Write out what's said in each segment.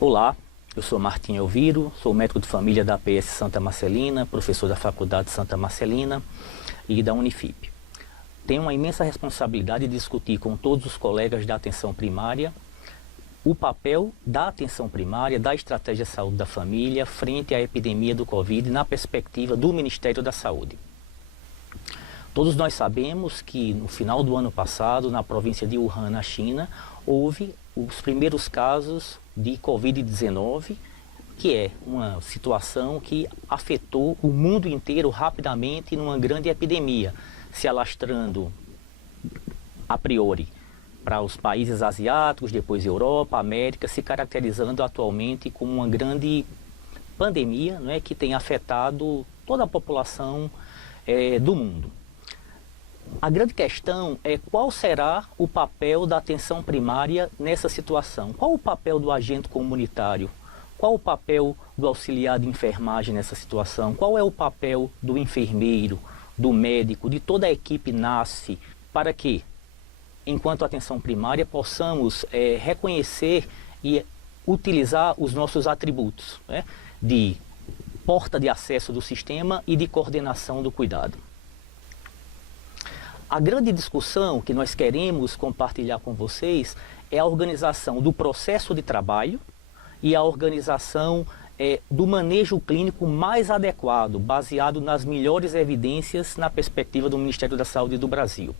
Olá, eu sou Martim Elviro, sou médico de família da APS Santa Marcelina, professor da Faculdade Santa Marcelina e da Unifip. Tenho uma imensa responsabilidade de discutir com todos os colegas da atenção primária o papel da atenção primária, da estratégia de saúde da família frente à epidemia do Covid na perspectiva do Ministério da Saúde. Todos nós sabemos que no final do ano passado, na província de Wuhan, na China, houve os primeiros casos de Covid-19, que é uma situação que afetou o mundo inteiro rapidamente numa grande epidemia, se alastrando a priori para os países asiáticos, depois Europa, América, se caracterizando atualmente como uma grande pandemia, não é, que tem afetado toda a população do mundo. A grande questão é qual será o papel da atenção primária nessa situação. Qual o papel do agente comunitário? Qual o papel do auxiliar de enfermagem nessa situação? Qual é o papel do enfermeiro, do médico, de toda a equipe NASF, para que, enquanto atenção primária, possamos reconhecer e utilizar os nossos atributos, né, de porta de acesso do sistema e de coordenação do cuidado. A grande discussão que nós queremos compartilhar com vocês é a organização do processo de trabalho e a organização do manejo clínico mais adequado, baseado nas melhores evidências na perspectiva do Ministério da Saúde do Brasil.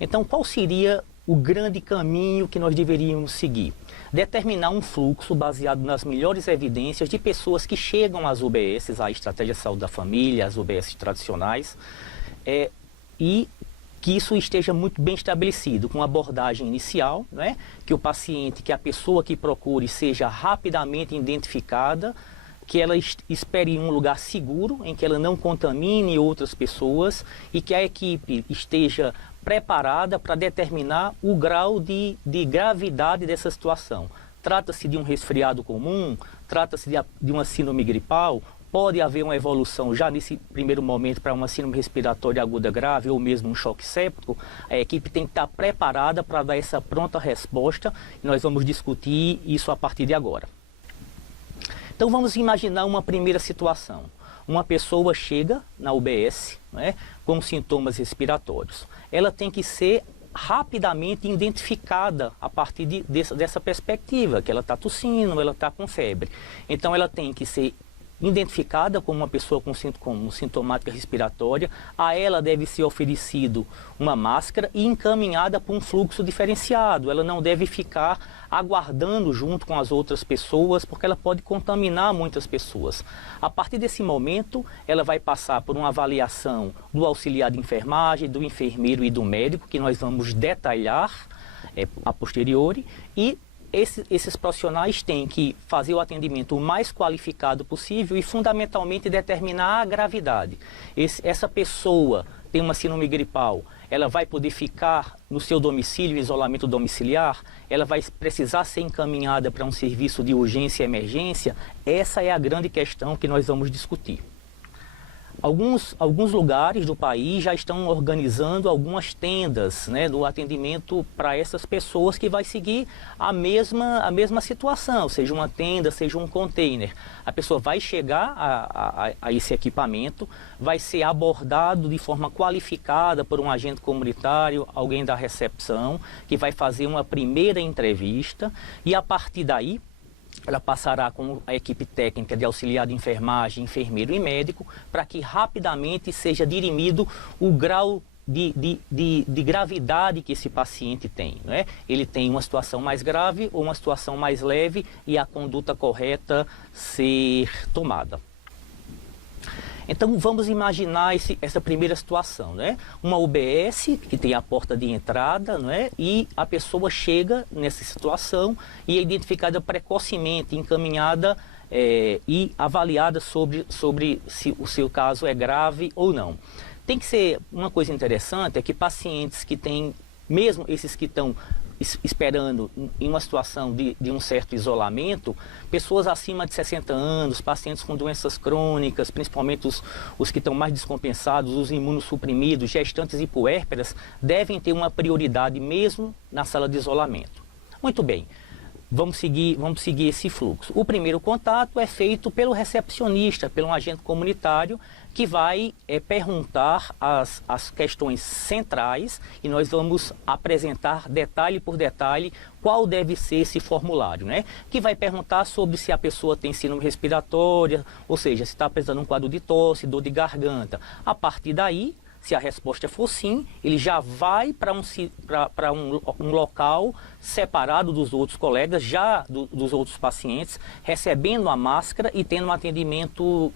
Então, qual seria o grande caminho que nós deveríamos seguir? Determinar um fluxo baseado nas melhores evidências de pessoas que chegam às UBSs, à Estratégia de Saúde da Família, às UBSs tradicionais, e que isso esteja muito bem estabelecido, com abordagem inicial, né? Que o paciente, que a pessoa que procure seja rapidamente identificada, que ela espere em um lugar seguro, em que ela não contamine outras pessoas e que a equipe esteja preparada para determinar o grau de gravidade dessa situação. Trata-se de um resfriado comum, trata-se de uma síndrome gripal. Pode haver uma evolução já nesse primeiro momento para uma síndrome respiratória aguda grave ou mesmo um choque séptico. A equipe tem que estar preparada para dar essa pronta resposta e nós vamos discutir isso a partir de agora. Então vamos imaginar uma primeira situação. Uma pessoa chega na UBS, né, com sintomas respiratórios. Ela tem que ser rapidamente identificada a partir dessa perspectiva, que ela está tossindo, ela está com febre. Então ela tem que ser identificada como uma pessoa com sintomática respiratória. A ela deve ser oferecido uma máscara e encaminhada para um fluxo diferenciado. Ela não deve ficar aguardando junto com as outras pessoas, porque ela pode contaminar muitas pessoas. A partir desse momento, ela vai passar por uma avaliação do auxiliar de enfermagem, do enfermeiro e do médico, que nós vamos detalhar a posteriori, e esses profissionais têm que fazer o atendimento o mais qualificado possível e fundamentalmente determinar a gravidade. Essa pessoa tem uma síndrome gripal, ela vai poder ficar no seu domicílio, em isolamento domiciliar, ela vai precisar ser encaminhada para um serviço de urgência e emergência. Essa é a grande questão que nós vamos discutir. Alguns lugares do país já estão organizando algumas tendas, né, do atendimento para essas pessoas, que vai seguir a mesma situação, seja uma tenda, seja um container. A pessoa vai chegar a esse equipamento, vai ser abordado de forma qualificada por um agente comunitário, alguém da recepção, que vai fazer uma primeira entrevista, e a partir daí ela passará com a equipe técnica de auxiliar de enfermagem, enfermeiro e médico, para que rapidamente seja dirimido o grau de gravidade que esse paciente tem, né? Ele tem uma situação mais grave ou uma situação mais leve, e a conduta correta ser tomada. Então vamos imaginar essa primeira situação, né? Uma UBS que tem a porta de entrada, né? E a pessoa chega nessa situação e é identificada precocemente, encaminhada e avaliada sobre se o seu caso é grave ou não. Tem que ser uma coisa interessante, é que pacientes que têm, mesmo esses que estão esperando em uma situação de um certo isolamento, pessoas acima de 60 anos, pacientes com doenças crônicas, principalmente os que estão mais descompensados, os imunossuprimidos, gestantes e puérperas, devem ter uma prioridade mesmo na sala de isolamento. Muito bem. vamos seguir esse fluxo. O primeiro contato é feito pelo recepcionista, pelo agente comunitário, que vai perguntar as questões centrais e nós vamos apresentar detalhe por detalhe qual deve ser esse formulário, né? Que vai perguntar sobre se a pessoa tem síndrome respiratória, ou seja, se está apresentando um quadro de tosse, dor de garganta. A partir daí, se a resposta for sim, ele já vai para um local separado dos outros colegas, dos outros pacientes, recebendo a máscara e tendo um atendimento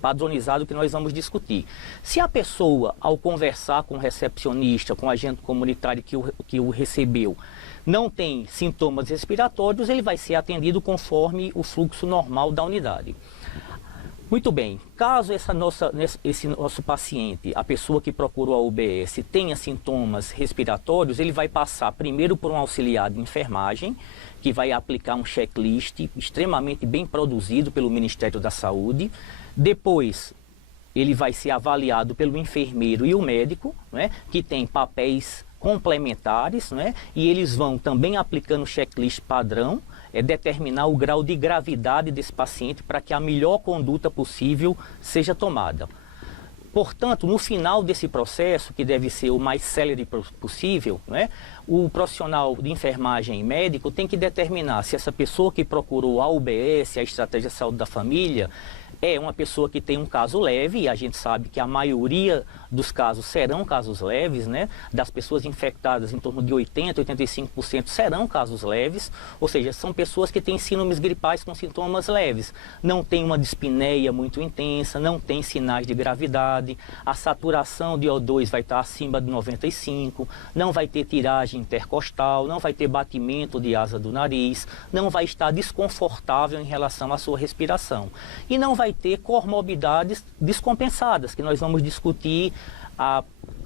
padronizado que nós vamos discutir. Se a pessoa, ao conversar com o recepcionista, com o agente comunitário que o recebeu, não tem sintomas respiratórios, ele vai ser atendido conforme o fluxo normal da unidade. Muito bem, caso esse nosso paciente, a pessoa que procurou a UBS, tenha sintomas respiratórios, ele vai passar primeiro por um auxiliar de enfermagem, que vai aplicar um checklist extremamente bem produzido pelo Ministério da Saúde. Depois, ele vai ser avaliado pelo enfermeiro e o médico, né, que tem papéis complementares, né, e eles vão também aplicando o checklist padrão, determinar o grau de gravidade desse paciente para que a melhor conduta possível seja tomada. Portanto, no final desse processo, que deve ser o mais célere possível, né, o profissional de enfermagem e médico tem que determinar se essa pessoa que procurou a UBS, a Estratégia de Saúde da Família, é uma pessoa que tem um caso leve, e a gente sabe que a maioria dos casos serão casos leves, né? Das pessoas infectadas, em torno de 80%, 85% serão casos leves, ou seja, são pessoas que têm síndromes gripais com sintomas leves. Não tem uma dispneia muito intensa, não tem sinais de gravidade, a saturação de O2 vai estar acima de 95%, não vai ter tiragem intercostal, não vai ter batimento de asa do nariz, não vai estar desconfortável em relação à sua respiração. E não vai ter comorbidades descompensadas, que nós vamos discutir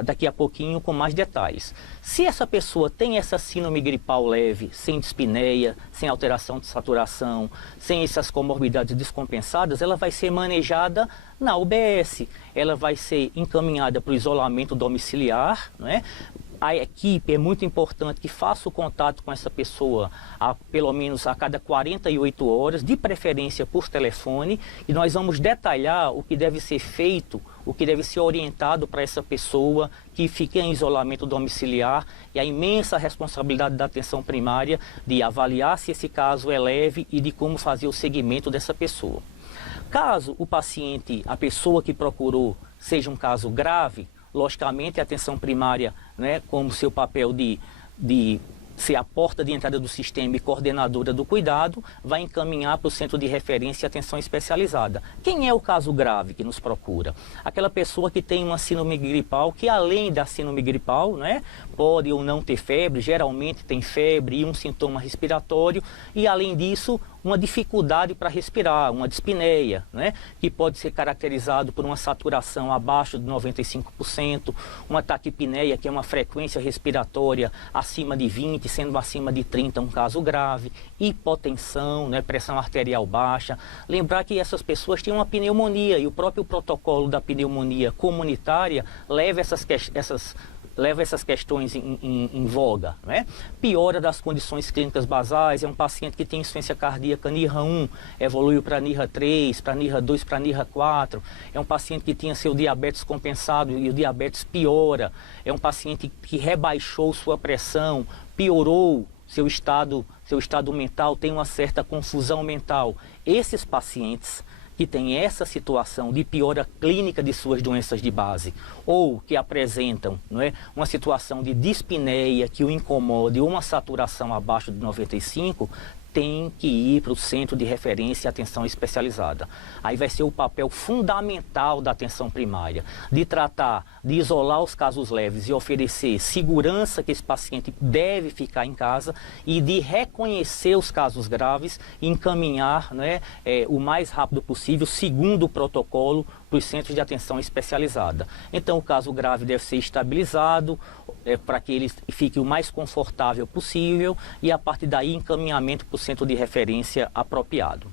daqui a pouquinho com mais detalhes. Se essa pessoa tem essa síndrome gripal leve, sem dispneia, sem alteração de saturação, sem essas comorbidades descompensadas, ela vai ser manejada na UBS, ela vai ser encaminhada para o isolamento domiciliar, né? A equipe é muito importante que faça o contato com essa pessoa pelo menos a cada 48 horas, de preferência por telefone, e nós vamos detalhar o que deve ser feito, o que deve ser orientado para essa pessoa que fica em isolamento domiciliar, e a imensa responsabilidade da atenção primária de avaliar se esse caso é leve e de como fazer o seguimento dessa pessoa. Caso o paciente, a pessoa que procurou, seja um caso grave, logicamente a atenção primária, né, como seu papel de ser a porta de entrada do sistema e coordenadora do cuidado, vai encaminhar para o centro de referência e atenção especializada. Quem é o caso grave que nos procura? Aquela pessoa que tem uma síndrome gripal, que além da síndrome gripal, né, pode ou não ter febre, geralmente tem febre e um sintoma respiratório, e além disso, uma dificuldade para respirar, uma dispneia, né, que pode ser caracterizado por uma saturação abaixo de 95%, uma taquipneia, que é uma frequência respiratória acima de 20, sendo acima de 30 um caso grave, hipotensão, né, pressão arterial baixa. Lembrar que essas pessoas têm uma pneumonia, e o próprio protocolo da pneumonia comunitária leva essas questões em voga, né? Piora das condições clínicas basais, é um paciente que tem insuficiência cardíaca NIRA 1, evoluiu para NIRA 3, para NIRA 2, para NIRA 4, é um paciente que tinha seu diabetes compensado e o diabetes piora, é um paciente que rebaixou sua pressão, piorou seu estado mental, tem uma certa confusão mental. Esses pacientes que têm essa situação de piora clínica de suas doenças de base, ou que apresentam, não é, uma situação de dispneia que o incomode, ou uma saturação abaixo de 95, tem que ir para o centro de referência e atenção especializada. Aí vai ser o papel fundamental da atenção primária, de tratar, de isolar os casos leves e oferecer segurança que esse paciente deve ficar em casa, e de reconhecer os casos graves e encaminhar, né, o mais rápido possível, segundo o protocolo, para os centros de atenção especializada. Então o caso grave deve ser estabilizado, para que ele fique o mais confortável possível, e a partir daí encaminhamento para o centro de referência apropriado.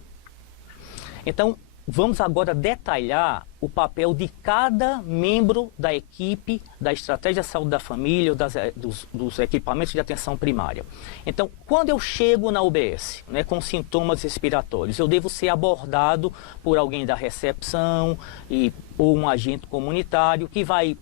Então, vamos agora detalhar o papel de cada membro da equipe da estratégia de saúde da família, dos equipamentos de atenção primária. Então, quando eu chego na UBS, né, com sintomas respiratórios, eu devo ser abordado por alguém da recepção ou um agente comunitário que vai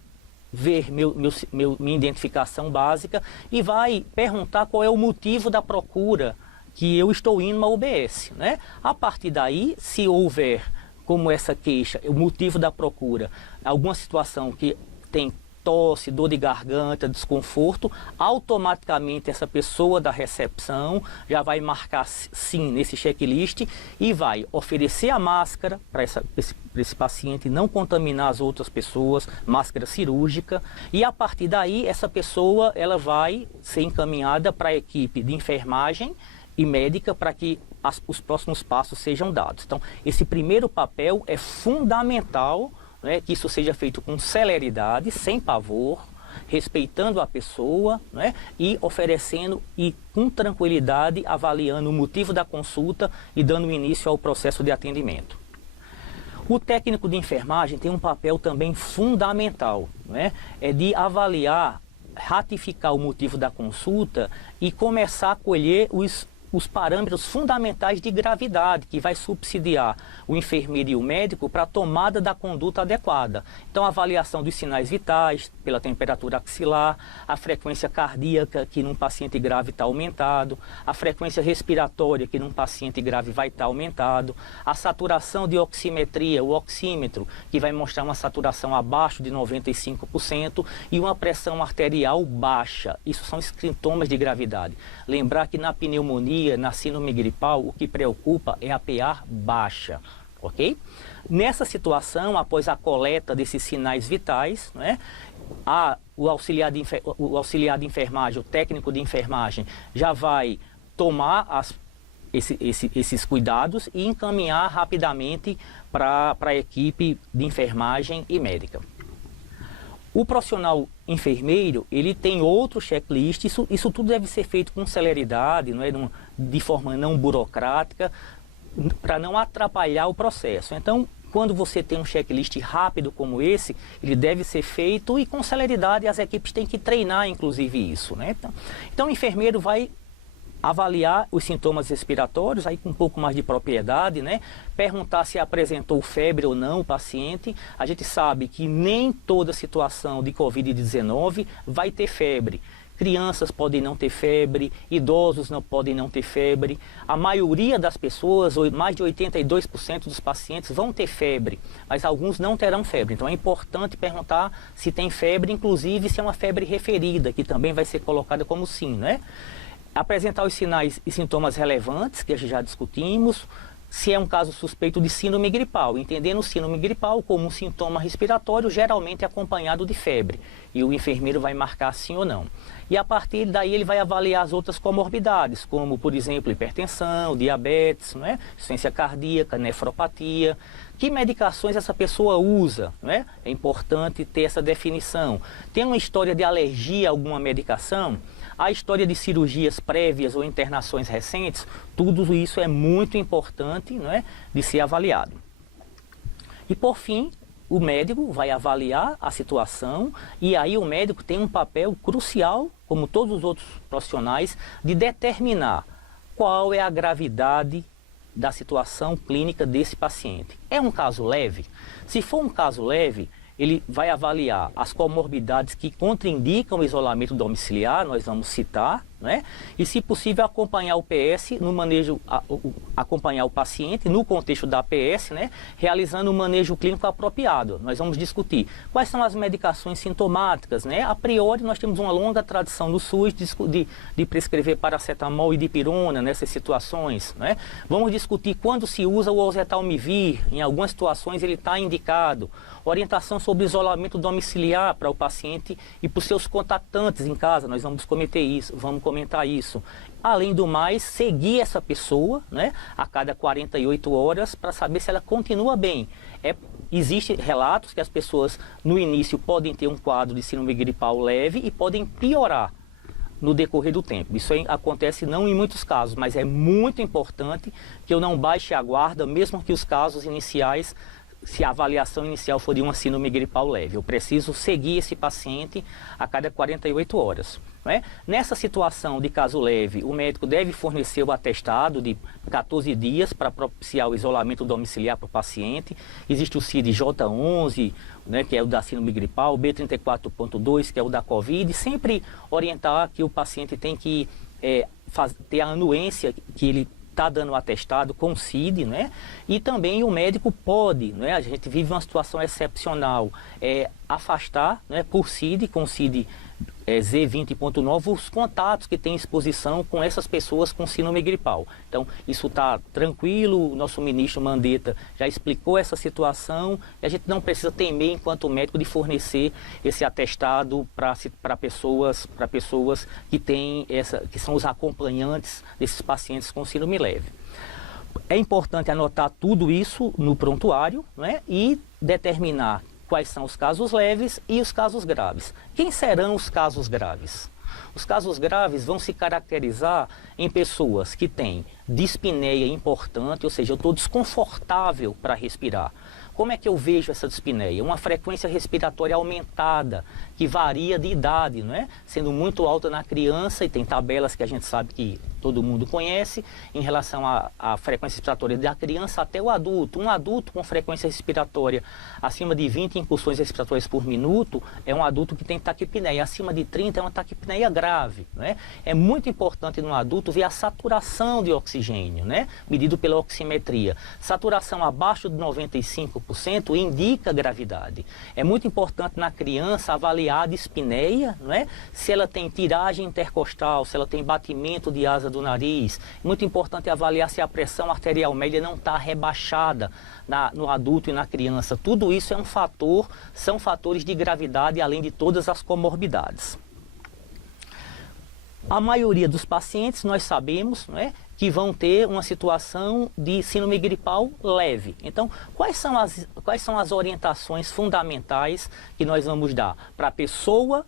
ver minha identificação básica e vai perguntar qual é o motivo da procura que eu estou indo na UBS, né? A partir daí, se houver, como essa queixa, o motivo da procura, alguma situação que tem tosse, dor de garganta, desconforto, automaticamente essa pessoa da recepção já vai marcar sim nesse checklist e vai oferecer a máscara para esse paciente não contaminar as outras pessoas, máscara cirúrgica, e a partir daí essa pessoa ela vai ser encaminhada para a equipe de enfermagem e médica para que os próximos passos sejam dados. Então, esse primeiro papel é fundamental, né, que isso seja feito com celeridade, sem pavor, respeitando a pessoa, né, e oferecendo e com tranquilidade avaliando o motivo da consulta e dando início ao processo de atendimento. O técnico de enfermagem tem um papel também fundamental, né, é de avaliar, ratificar o motivo da consulta e começar a colher os parâmetros fundamentais de gravidade, que vai subsidiar o enfermeiro e o médico para a tomada da conduta adequada. Então, a avaliação dos sinais vitais, pela temperatura axilar, a frequência cardíaca, que num paciente grave está aumentado, a frequência respiratória, que num paciente grave vai estar aumentado, a saturação de oximetria, o oxímetro, que vai mostrar uma saturação abaixo de 95% e uma pressão arterial baixa. Isso são sintomas de gravidade. Lembrar que na pneumonia, na síndrome gripal, o que preocupa é a PA baixa, ok? Nessa situação, após a coleta desses sinais vitais, né, o auxiliar de enfermagem, o técnico de enfermagem, já vai tomar esses cuidados e encaminhar rapidamente para a equipe de enfermagem e médica. O profissional enfermeiro, ele tem outro checklist, isso tudo deve ser feito com celeridade, não é? De forma não burocrática, para não atrapalhar o processo. Então, quando você tem um checklist rápido como esse, ele deve ser feito e com celeridade as equipes têm que treinar, inclusive, isso, né? Então o enfermeiro vai avaliar os sintomas respiratórios, aí com um pouco mais de propriedade, né? Perguntar se apresentou febre ou não o paciente. A gente sabe que nem toda situação de Covid-19 vai ter febre. Crianças podem não ter febre, idosos não podem não ter febre. A maioria das pessoas, mais de 82% dos pacientes vão ter febre, mas alguns não terão febre. Então é importante perguntar se tem febre, inclusive se é uma febre referida, que também vai ser colocada como sim, né? Apresentar os sinais e sintomas relevantes, que já discutimos, se é um caso suspeito de síndrome gripal, entendendo o síndrome gripal como um sintoma respiratório, geralmente acompanhado de febre, e o enfermeiro vai marcar sim ou não. E a partir daí ele vai avaliar as outras comorbidades, como, por exemplo, hipertensão, diabetes, não é? Insuficiência cardíaca, nefropatia. Que medicações essa pessoa usa, não é? É importante ter essa definição. Tem uma história de alergia a alguma medicação? A história de cirurgias prévias ou internações recentes, tudo isso é muito importante, não é, de ser avaliado. E por fim, o médico vai avaliar a situação e aí o médico tem um papel crucial, como todos os outros profissionais, de determinar qual é a gravidade da situação clínica desse paciente. É um caso leve? Se for um caso leve, ele vai avaliar as comorbidades que contraindicam o isolamento domiciliar, nós vamos citar, né? E, se possível, acompanhar o PS no manejo, acompanhar o paciente no contexto da APS, né? Realizando o manejo clínico apropriado. Nós vamos discutir quais são as medicações sintomáticas, né? A priori, nós temos uma longa tradição no SUS de prescrever paracetamol e dipirona nessas situações, né? Vamos discutir quando se usa o oseltamivir, em algumas situações ele está indicado. Orientação sobre isolamento domiciliar para o paciente e para os seus contactantes em casa, nós vamos comentar isso. Além do mais, seguir essa pessoa, né, a cada 48 horas para saber se ela continua bem. Existem relatos que as pessoas no início podem ter um quadro de síndrome gripal leve e podem piorar. no decorrer do tempo. Isso acontece não em muitos casos, mas é muito importante que eu não baixe a guarda, mesmo que os casos iniciais, se a avaliação inicial for de uma síndrome gripal leve. Eu preciso seguir esse paciente a cada 48 horas. Não é? Nessa situação de caso leve, o médico deve fornecer o atestado de 14 dias para propiciar o isolamento domiciliar para o paciente. Existe o CID-J11, né, que é o da síndrome gripal, o B34.2, que é o da Covid. Sempre orientar que o paciente tem que ter a anuência que ele está dando o atestado com o CID, né? E também o médico pode, né? A gente vive uma situação excepcional, afastar, né, por CID, com o CID Z20.9, os contatos que têm exposição com essas pessoas com síndrome gripal. Então, isso está tranquilo, o nosso ministro Mandetta já explicou essa situação e a gente não precisa temer, enquanto médico, de fornecer esse atestado para pessoas que têm que são os acompanhantes desses pacientes com síndrome leve. É importante anotar tudo isso no prontuário, né, e determinar quais são os casos leves e os casos graves. Quem serão os casos graves? Os casos graves vão se caracterizar em pessoas que têm dispneia importante, ou seja, eu estou desconfortável para respirar. Como é que eu vejo essa dispneia? Uma frequência respiratória aumentada, que varia de idade, não é? Sendo muito alta na criança, e tem tabelas que a gente sabe que todo mundo conhece, em relação à frequência respiratória da criança até o adulto. Um adulto com frequência respiratória acima de 20 incursões respiratórias por minuto é um adulto que tem taquipneia. Acima de 30 é uma taquipneia grave, não é? É muito importante no adulto ver a saturação de oxigênio, né? Medido pela oximetria. Saturação abaixo de 95% indica gravidade. É muito importante na criança avaliar a dispneia, não é? Se ela tem tiragem intercostal, se ela tem batimento de asa do nariz. Muito importante avaliar se a pressão arterial média não está rebaixada no adulto e na criança. Tudo isso são fatores de gravidade, além de todas as comorbidades. A maioria dos pacientes, nós sabemos, não é, que vão ter uma situação de síndrome gripal leve. Então, quais são as orientações fundamentais que nós vamos dar para a pessoa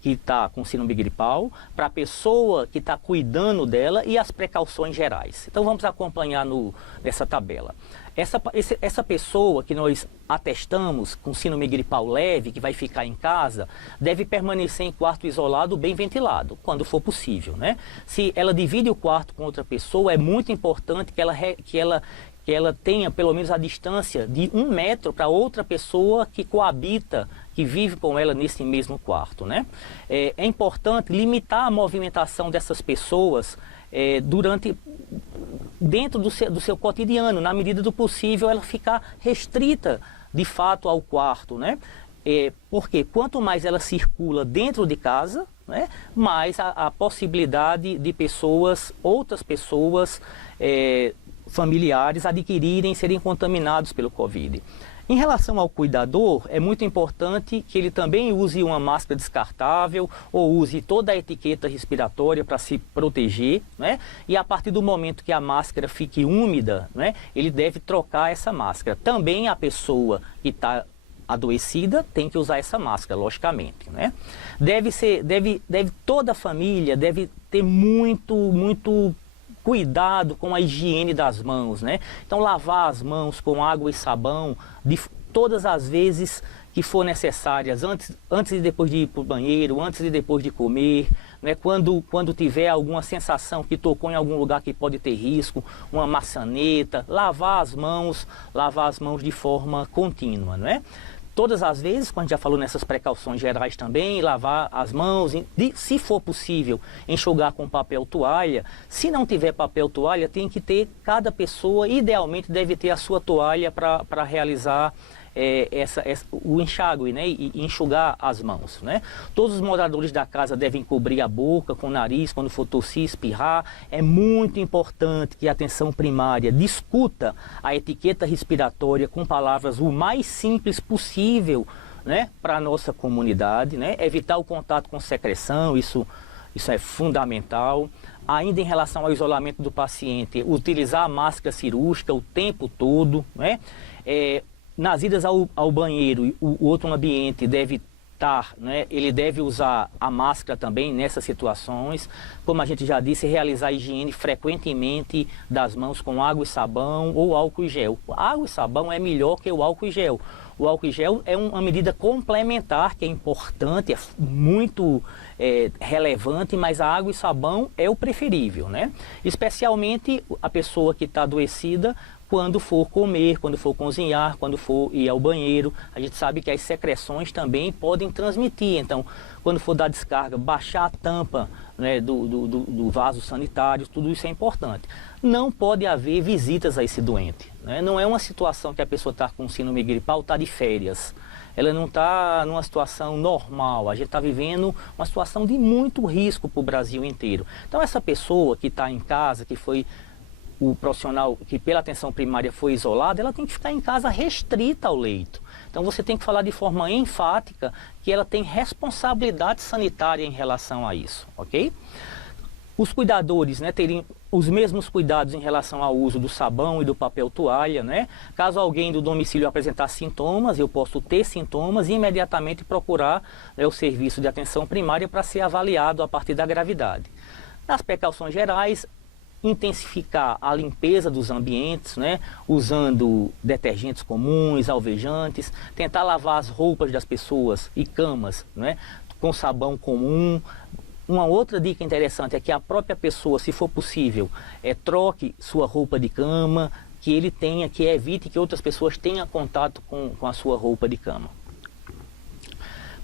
que está com síndrome gripal, para a pessoa que está cuidando dela e as precauções gerais? Então, vamos acompanhar nessa tabela. Essa pessoa que nós atestamos com síndrome gripal leve, que vai ficar em casa, deve permanecer em quarto isolado, bem ventilado, quando for possível, né? Se ela divide o quarto com outra pessoa, é muito importante que ela tenha pelo menos a distância de 1 metro para outra pessoa que coabita, que vive com ela nesse mesmo quarto, né? É importante limitar a movimentação dessas pessoas dentro do seu cotidiano, na medida do possível, ela ficar restrita de fato ao quarto, né? Porque quanto mais ela circula dentro de casa, né, mais a possibilidade de outras pessoas familiares adquirirem, serem contaminados pelo Covid. Em relação ao cuidador, é muito importante que ele também use uma máscara descartável ou use toda a etiqueta respiratória para se proteger, né? E a partir do momento que a máscara fique úmida, né, ele deve trocar essa máscara. Também a pessoa que está adoecida tem que usar essa máscara, logicamente, né? Toda a família deve ter muito cuidado com a higiene das mãos, né? Então, lavar as mãos com água e sabão todas as vezes que for necessárias, antes e depois de ir para o banheiro, antes e depois de comer, né? Quando tiver alguma sensação que tocou em algum lugar que pode ter risco, uma maçaneta, lavar as mãos de forma contínua, né? Todas as vezes, como a gente já falou nessas precauções gerais também, lavar as mãos, se for possível, enxugar com papel toalha. Se não tiver papel toalha, tem que ter, cada pessoa, idealmente, deve ter a sua toalha para realizar o enxágue, né, e enxugar as mãos, né? Todos os moradores da casa devem cobrir a boca com o nariz quando for tossir, espirrar. É muito importante que a atenção primária discuta a etiqueta respiratória com palavras o mais simples possível, né, para a nossa comunidade, né? Evitar o contato com secreção, isso é fundamental. Ainda em relação ao isolamento do paciente, utilizar a máscara cirúrgica o tempo todo, né? Nas idas ao banheiro, o outro ambiente deve evitar, né, ele deve usar a máscara também nessas situações. Como a gente já disse, realizar a higiene frequentemente das mãos com água e sabão ou álcool e gel. Água e sabão é melhor que o álcool e gel. O álcool e gel é uma medida complementar que é importante, é muito relevante, mas a água e sabão é o preferível, né? Especialmente a pessoa que está adoecida, quando for comer, quando for cozinhar, quando for ir ao banheiro. A gente sabe que as secreções também podem transmitir. Então, quando for dar descarga, baixar a tampa, né, do vaso sanitário, tudo isso é importante. Não pode haver visitas a esse doente, né? Não é uma situação que a pessoa está com síndrome gripal, está de férias. Ela não está numa situação normal. A gente está vivendo uma situação de muito risco para o Brasil inteiro. Então, essa pessoa que está em casa, que foi o profissional que pela atenção primária foi isolado, ela tem que ficar em casa restrita ao leito. Então você tem que falar de forma enfática que ela tem responsabilidade sanitária em relação a isso, ok? Os cuidadores, né, terem os mesmos cuidados em relação ao uso do sabão e do papel toalha, né? Caso alguém do domicílio apresentar sintomas, eu posso ter sintomas e imediatamente procurar, né, o serviço de atenção primária para ser avaliado a partir da gravidade. Nas precauções gerais, intensificar a limpeza dos ambientes, né, usando detergentes comuns, alvejantes, tentar lavar as roupas das pessoas e camas, né, com sabão comum. Uma outra dica interessante é que a própria pessoa, se for possível, troque sua roupa de cama, que evite que outras pessoas tenham contato com a sua roupa de cama.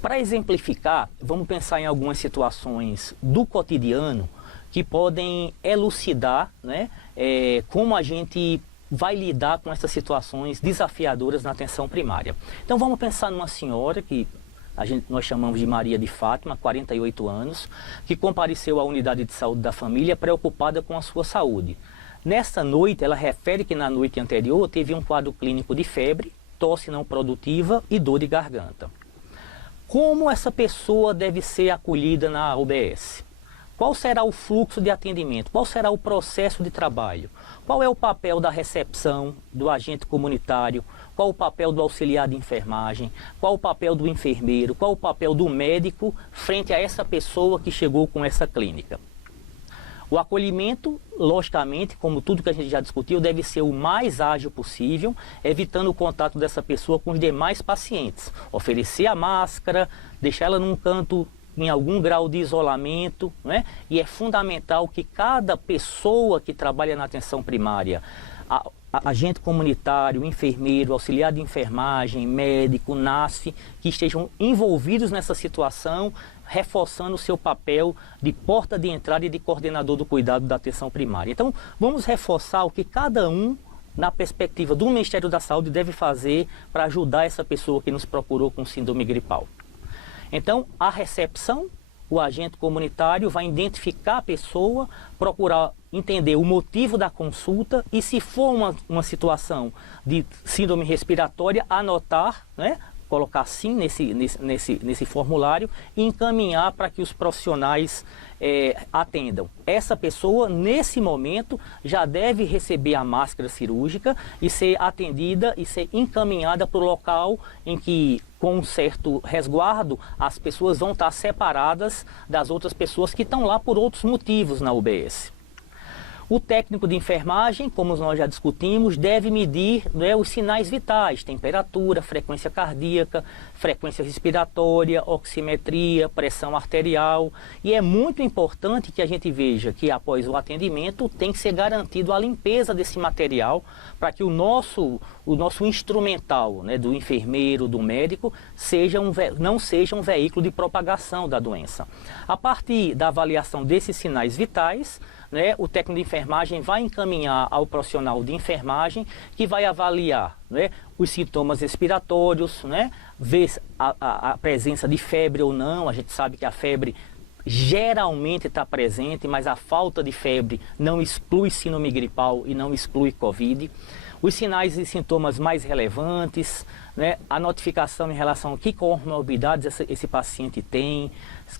Para exemplificar, vamos pensar em algumas situações do cotidiano que podem elucidar, né, como a gente vai lidar com essas situações desafiadoras na atenção primária. Então vamos pensar numa senhora que nós chamamos de Maria de Fátima, 48 anos, que compareceu à unidade de saúde da família preocupada com a sua saúde. Nesta noite, ela refere que na noite anterior teve um quadro clínico de febre, tosse não produtiva e dor de garganta. Como essa pessoa deve ser acolhida na UBS? Qual será o fluxo de atendimento? Qual será o processo de trabalho? Qual é o papel da recepção, do agente comunitário? Qual o papel do auxiliar de enfermagem? Qual o papel do enfermeiro? Qual o papel do médico frente a essa pessoa que chegou com essa clínica? O acolhimento, logicamente, como tudo que a gente já discutiu, deve ser o mais ágil possível, evitando o contato dessa pessoa com os demais pacientes. Oferecer a máscara, deixar ela num canto em algum grau de isolamento, né? E é fundamental que cada pessoa que trabalha na atenção primária, agente comunitário, enfermeiro, auxiliar de enfermagem, médico, NASF, que estejam envolvidos nessa situação, reforçando o seu papel de porta de entrada e de coordenador do cuidado da atenção primária. Então, vamos reforçar o que cada um, na perspectiva do Ministério da Saúde, deve fazer para ajudar essa pessoa que nos procurou com síndrome gripal. Então, a recepção, o agente comunitário vai identificar a pessoa, procurar entender o motivo da consulta e, se for uma situação de síndrome respiratória, anotar, né? Colocar sim nesse formulário e encaminhar para que os profissionais atendam. Essa pessoa, nesse momento, já deve receber a máscara cirúrgica e ser atendida e ser encaminhada para o local em que, com um certo resguardo, as pessoas vão estar separadas das outras pessoas que estão lá por outros motivos na UBS. O técnico de enfermagem, como nós já discutimos, deve medir, né, os sinais vitais, temperatura, frequência cardíaca, frequência respiratória, oximetria, pressão arterial. E é muito importante que a gente veja que após o atendimento tem que ser garantido a limpeza desse material para que o nosso instrumental, né, do enfermeiro, do médico, não seja um veículo de propagação da doença. A partir da avaliação desses sinais vitais, né, o técnico de enfermagem vai encaminhar ao profissional de enfermagem que vai avaliar, né, os sintomas respiratórios, né, ver a presença de febre ou não. A gente sabe que a febre geralmente está presente, mas a falta de febre não exclui síndrome gripal e não exclui Covid. Os sinais e sintomas mais relevantes, né, a notificação em relação a que comorbidades esse paciente tem,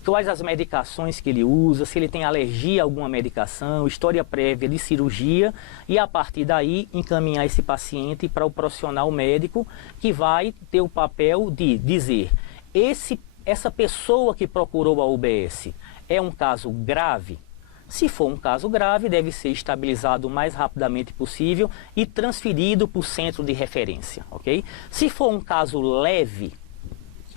quais as medicações que ele usa, se ele tem alergia a alguma medicação, história prévia de cirurgia, e a partir daí encaminhar esse paciente para o profissional médico que vai ter o papel de dizer: esse essa pessoa que procurou a UBS é um caso grave? Se for um caso grave, deve ser estabilizado o mais rapidamente possível e transferido para o centro de referência, ok? Se for um caso leve,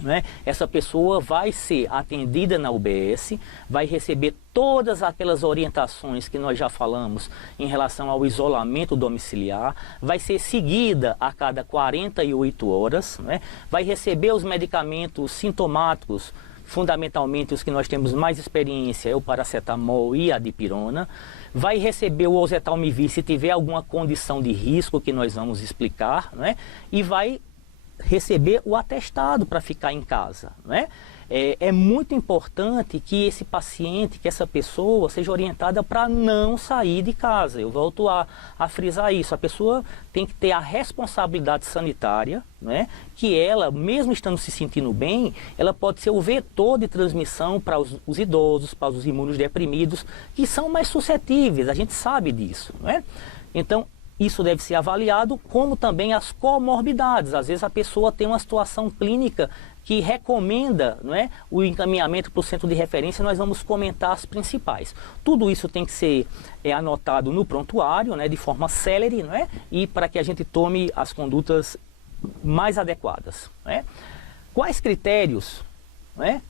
né, essa pessoa vai ser atendida na UBS, vai receber todas aquelas orientações que nós já falamos em relação ao isolamento domiciliar, vai ser seguida a cada 48 horas, né, vai receber os medicamentos sintomáticos, fundamentalmente os que nós temos mais experiência é o paracetamol e a dipirona, vai receber o oseltamivir se tiver alguma condição de risco que nós vamos explicar, né? E vai receber o atestado para ficar em casa, né? É muito importante que esse paciente, que essa pessoa seja orientada para não sair de casa. Eu volto a frisar isso. A pessoa tem que ter a responsabilidade sanitária, né? Que ela, mesmo estando se sentindo bem, ela pode ser o vetor de transmissão para os idosos, para os imunodeprimidos, que são mais suscetíveis. A gente sabe disso, né? Então, isso deve ser avaliado, como também as comorbidades. Às vezes a pessoa tem uma situação clínica que recomenda, não é, o encaminhamento para o centro de referência. Nós vamos comentar as principais. Tudo isso tem que ser anotado no prontuário, né, de forma célere, não é, e para que a gente tome as condutas mais adequadas, não é? Quais critérios, não é,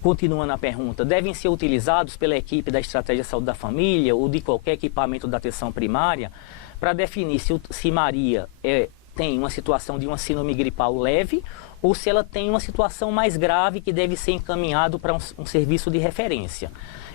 continuando a pergunta, devem ser utilizados pela equipe da Estratégia de Saúde da Família ou de qualquer equipamento da atenção primária para definir se Maria tem uma situação de uma síndrome gripal leve ou se ela tem uma situação mais grave que deve ser encaminhado para um serviço de referência.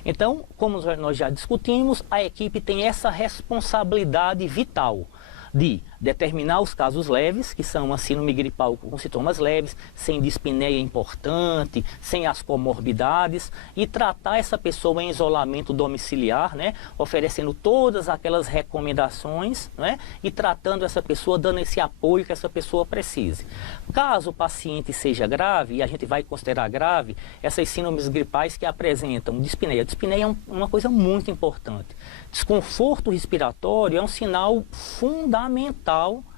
Então, como nós já discutimos, a equipe tem essa responsabilidade vital de determinar os casos leves, que são uma síndrome gripal com sintomas leves, sem dispneia importante, sem as comorbidades, e tratar essa pessoa em isolamento domiciliar, né, oferecendo todas aquelas recomendações, né, e tratando essa pessoa, dando esse apoio que essa pessoa precise. Caso o paciente seja grave, e a gente vai considerar grave, essas síndromes gripais que apresentam dispneia. Dispneia é uma coisa muito importante. Desconforto respiratório é um sinal fundamental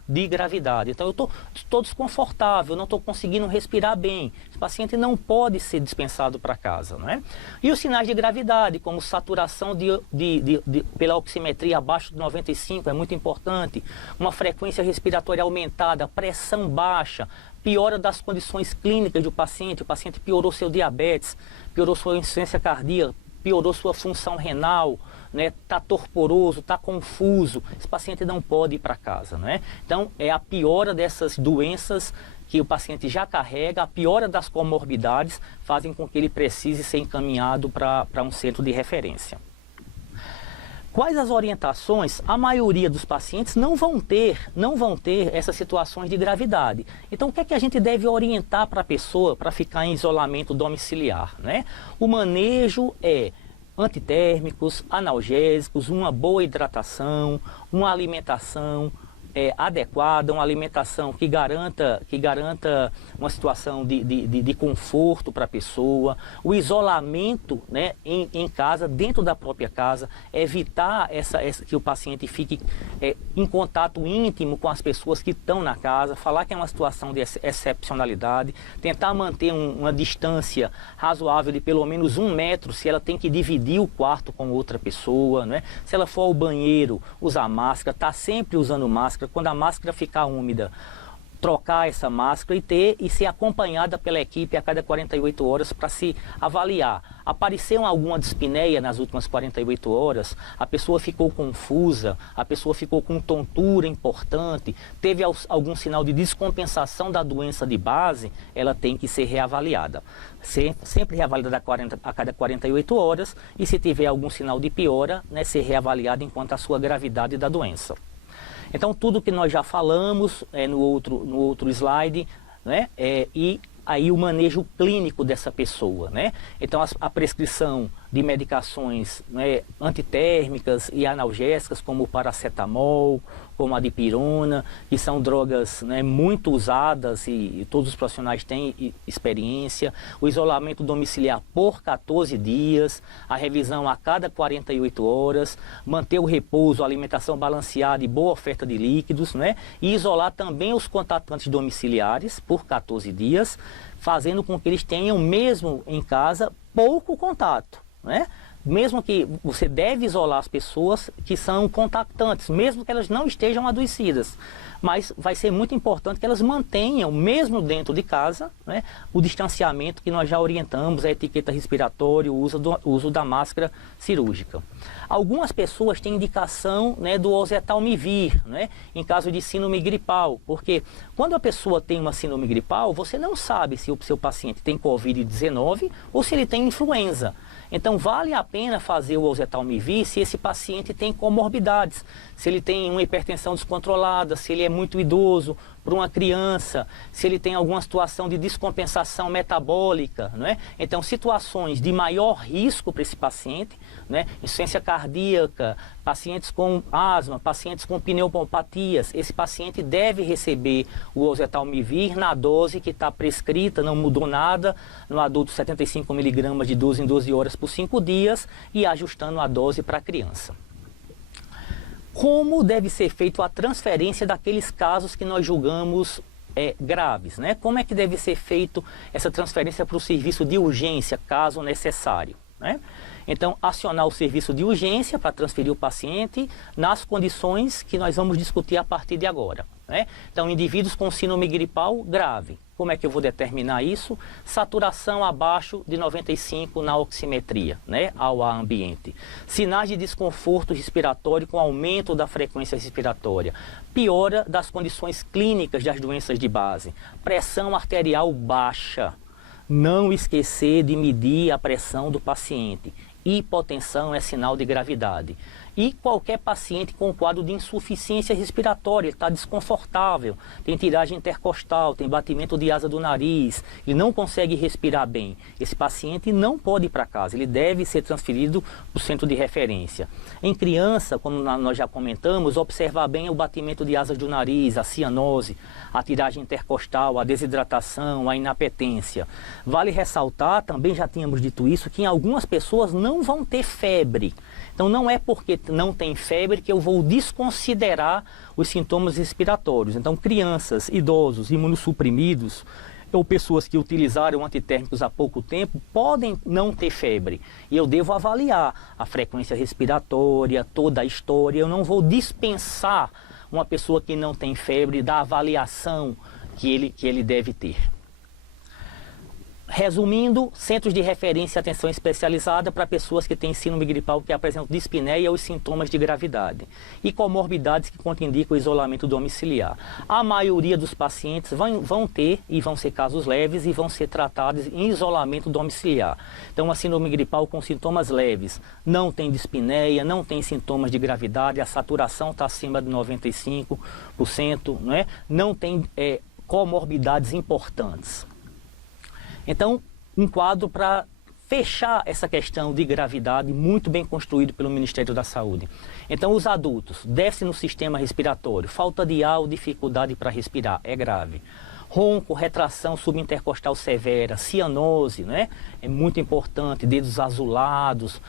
de gravidade. Então eu estou desconfortável, não estou conseguindo respirar bem. Esse paciente não pode ser dispensado para casa, não é? E os sinais de gravidade, como saturação pela oximetria abaixo de 95, é muito importante. Uma frequência respiratória aumentada, pressão baixa, piora das condições clínicas do paciente. O paciente piorou seu diabetes, piorou sua insuficiência cardíaca, piorou sua função renal, né, tá torporoso, tá confuso, esse paciente não pode ir para casa, né? Então, é a piora dessas doenças que o paciente já carrega, a piora das comorbidades fazem com que ele precise ser encaminhado para um centro de referência. Quais as orientações? A maioria dos pacientes não vão ter essas situações de gravidade. Então, o que é que a gente deve orientar para a pessoa para ficar em isolamento domiciliar, né? O manejo é antitérmicos, analgésicos, uma boa hidratação, uma alimentação adequada, uma alimentação que garanta uma situação de conforto para a pessoa, o isolamento, né, em casa, dentro da própria casa, evitar que o paciente fique em contato íntimo com as pessoas que estão na casa, falar que é uma situação de excepcionalidade, tentar manter uma distância razoável de pelo menos 1 metro, se ela tem que dividir o quarto com outra pessoa, né? Se ela for ao banheiro, usar máscara, tá sempre usando máscara. Quando a máscara ficar úmida, trocar essa máscara e ser acompanhada pela equipe a cada 48 horas para se avaliar. Apareceu alguma dispneia nas últimas 48 horas, a pessoa ficou confusa, a pessoa ficou com tontura importante, teve algum sinal de descompensação da doença de base, ela tem que ser reavaliada. Sempre reavaliada a cada 48 horas e se tiver algum sinal de piora, né, ser reavaliada enquanto a sua gravidade da doença. Então, tudo que nós já falamos no outro slide, né, e aí o manejo clínico dessa pessoa, né? Então, a prescrição de medicações, né, antitérmicas e analgésicas, como o paracetamol, como a dipirona, que são drogas, né, muito usadas e todos os profissionais têm experiência. O isolamento domiciliar por 14 dias, a revisão a cada 48 horas, manter o repouso, a alimentação balanceada e boa oferta de líquidos, né, e isolar também os contatantes domiciliares por 14 dias, fazendo com que eles tenham, mesmo em casa, pouco contato, né? Mesmo que você deve isolar as pessoas que são contactantes, mesmo que elas não estejam adoecidas. Mas vai ser muito importante que elas mantenham, mesmo dentro de casa, né, o distanciamento que nós já orientamos, a etiqueta respiratória, o uso da máscara cirúrgica. Algumas pessoas têm indicação, né, do oseltamivir, né, em caso de síndrome gripal, porque quando a pessoa tem uma síndrome gripal, você não sabe se o seu paciente tem Covid-19 ou se ele tem influenza. Então vale a pena fazer o oseltamivir se esse paciente tem comorbidades, se ele tem uma hipertensão descontrolada, se ele é muito idoso, para uma criança, se ele tem alguma situação de descompensação metabólica, não é? Então situações de maior risco para esse paciente, né? Insuficiência cardíaca, pacientes com asma, pacientes com pneumopatias, esse paciente deve receber o oseltamivir na dose que está prescrita, não mudou nada, no adulto 75 mg de 12 em 12 horas por 5 dias e ajustando a dose para a criança. Como deve ser feita a transferência daqueles casos que nós julgamos graves, né? Como é que deve ser feita essa transferência para o serviço de urgência, caso necessário, né? Então, acionar o serviço de urgência para transferir o paciente nas condições que nós vamos discutir a partir de agora, né? Então, indivíduos com síndrome gripal grave. Como é que eu vou determinar isso? Saturação abaixo de 95 na oximetria, né, ao ar ambiente. Sinais de desconforto respiratório com aumento da frequência respiratória. Piora das condições clínicas das doenças de base. Pressão arterial baixa. Não esquecer de medir a pressão do paciente. Hipotensão é sinal de gravidade. E qualquer paciente com quadro de insuficiência respiratória, ele está desconfortável, tem tiragem intercostal, tem batimento de asa do nariz, ele não consegue respirar bem. Esse paciente não pode ir para casa, ele deve ser transferido para o centro de referência. Em criança, como nós já comentamos, observar bem o batimento de asas do nariz, a cianose, a tiragem intercostal, a desidratação, a inapetência. Vale ressaltar, também já tínhamos dito isso, que em algumas pessoas não vão ter febre. Então não é porque não tem febre que eu vou desconsiderar os sintomas respiratórios. Então crianças, idosos, imunossuprimidos ou pessoas que utilizaram antitérmicos há pouco tempo podem não ter febre. E eu devo avaliar a frequência respiratória, toda a história. Eu não vou dispensar uma pessoa que não tem febre da avaliação que ele deve ter. Resumindo, centros de referência e atenção especializada para pessoas que têm síndrome gripal que apresentam dispneia ou sintomas de gravidade e comorbidades que contraindicam o isolamento domiciliar. A maioria dos pacientes vão ter e vão ser casos leves e vão ser tratados em isolamento domiciliar. Então, a síndrome gripal com sintomas leves não tem dispneia, não tem sintomas de gravidade, a saturação está acima de 95%, né? Não tem comorbidades importantes. Então, um quadro para fechar essa questão de gravidade muito bem construído pelo Ministério da Saúde. Então, os adultos, déficit no sistema respiratório, falta de ar ou dificuldade para respirar, é grave. Ronco, retração subintercostal severa, cianose, né? É muito importante, dedos azulados,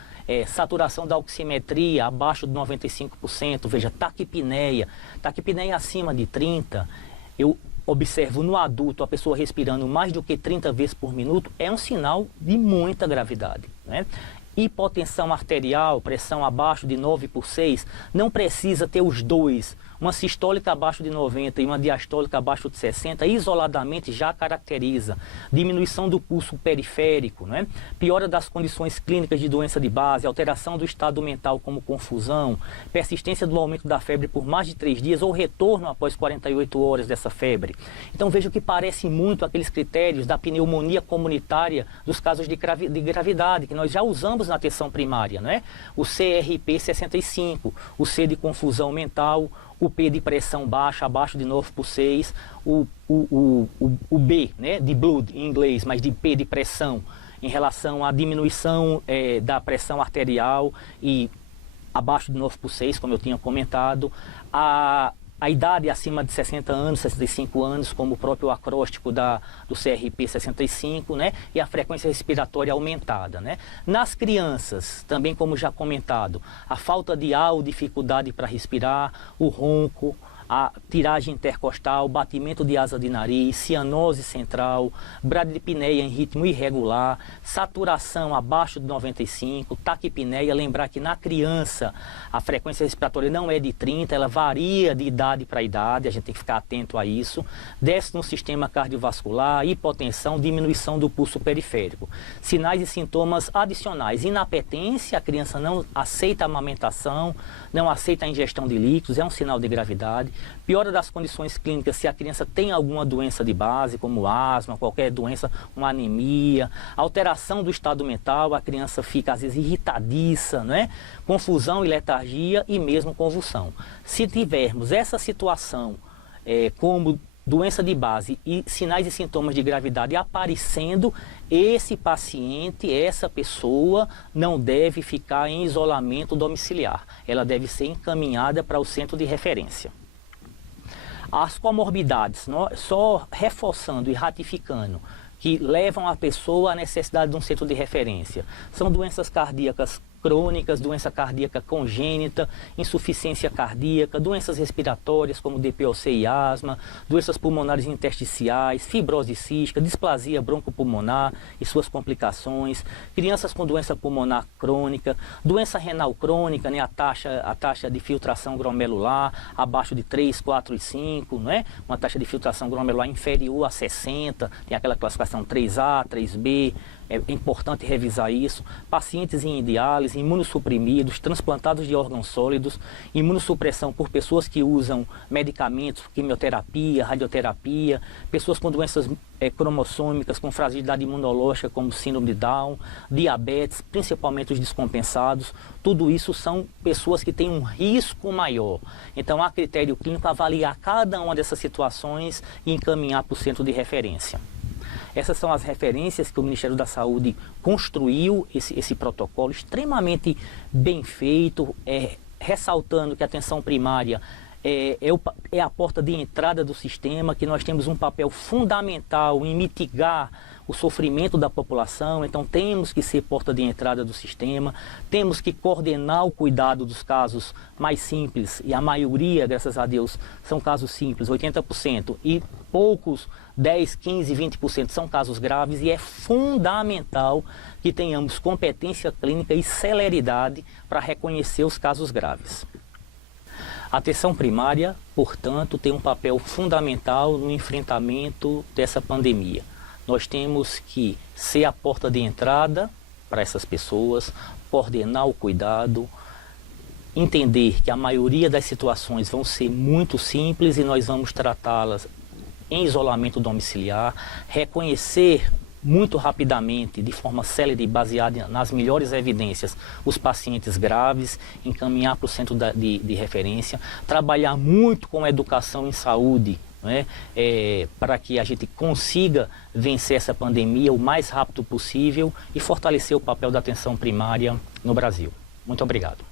saturação da oximetria abaixo de 95%, veja, taquipneia acima de 30%, eu observo no adulto a pessoa respirando mais do que 30 vezes por minuto, é um sinal de muita gravidade, né? Hipotensão arterial, pressão abaixo de 9/6, não precisa ter os dois. Uma sistólica abaixo de 90 e uma diastólica abaixo de 60, isoladamente já caracteriza. Diminuição do pulso periférico, né? Piora das condições clínicas de doença de base, alteração do estado mental como confusão, persistência do aumento da febre por mais de 3 dias ou retorno após 48 horas dessa febre. Então veja que parece muito aqueles critérios da pneumonia comunitária dos casos de gravidade, que nós já usamos na atenção primária, né? O CRP-65, o C de confusão mental, o P de pressão baixa, abaixo de 9/6, o B, né, de blood em inglês, mas de P de pressão, em relação à diminuição da pressão arterial e abaixo de 9/6, como eu tinha comentado, a idade acima de 60 anos, 65 anos, como o próprio acróstico do CRP 65, né? E a frequência respiratória aumentada, né? Nas crianças, também como já comentado, a falta de ar ou dificuldade para respirar, o ronco, a tiragem intercostal, batimento de asa de nariz, cianose central, bradipneia em ritmo irregular, saturação abaixo de 95, taquipneia. Lembrar que na criança a frequência respiratória não é de 30, ela varia de idade para idade, a gente tem que ficar atento a isso. Desce no sistema cardiovascular, hipotensão, diminuição do pulso periférico. Sinais e sintomas adicionais: inapetência, a criança não aceita a amamentação, não aceita a ingestão de líquidos, é um sinal de gravidade. Piora das condições clínicas se a criança tem alguma doença de base, como asma, qualquer doença, uma anemia, alteração do estado mental, a criança fica às vezes irritadiça, né? Confusão e letargia e mesmo convulsão. Se tivermos essa situação como doença de base e sinais e sintomas de gravidade aparecendo, esse paciente, essa pessoa não deve ficar em isolamento domiciliar. Ela deve ser encaminhada para o centro de referência. As comorbidades, só reforçando e ratificando, que levam a pessoa à necessidade de um centro de referência, são doenças cardíacas crônicas, doença cardíaca congênita, insuficiência cardíaca, doenças respiratórias como DPOC e asma, doenças pulmonares intersticiais, fibrose cística, displasia broncopulmonar e suas complicações, crianças com doença pulmonar crônica, doença renal crônica, né, a taxa de filtração glomerular abaixo de 3, 4 e 5, né, uma taxa de filtração glomerular inferior a 60, tem aquela classificação 3A, 3B, é importante revisar isso. Pacientes em diálise, imunossuprimidos, transplantados de órgãos sólidos, imunossupressão por pessoas que usam medicamentos, quimioterapia, radioterapia, pessoas com doenças cromossômicas, com fragilidade imunológica, como síndrome de Down, diabetes, principalmente os descompensados. Tudo isso são pessoas que têm um risco maior. Então, a critério clínico, avaliar cada uma dessas situações e encaminhar para o centro de referência. Essas são as referências que o Ministério da Saúde construiu, esse protocolo extremamente bem feito, ressaltando que a atenção primária é a porta de entrada do sistema, que nós temos um papel fundamental em mitigar o sofrimento da população, então temos que ser porta de entrada do sistema, temos que coordenar o cuidado dos casos mais simples, e a maioria, graças a Deus, são casos simples, 80%, e poucos, 10, 15, 20% são casos graves, e é fundamental que tenhamos competência clínica e celeridade para reconhecer os casos graves. A atenção primária, portanto, tem um papel fundamental no enfrentamento dessa pandemia. Nós temos que ser a porta de entrada para essas pessoas, coordenar o cuidado, entender que a maioria das situações vão ser muito simples e nós vamos tratá-las em isolamento domiciliar, reconhecer muito rapidamente, de forma célere e baseada nas melhores evidências, os pacientes graves, encaminhar para o centro de referência, trabalhar muito com a educação em saúde, né, para que a gente consiga vencer essa pandemia o mais rápido possível e fortalecer o papel da atenção primária no Brasil. Muito obrigado.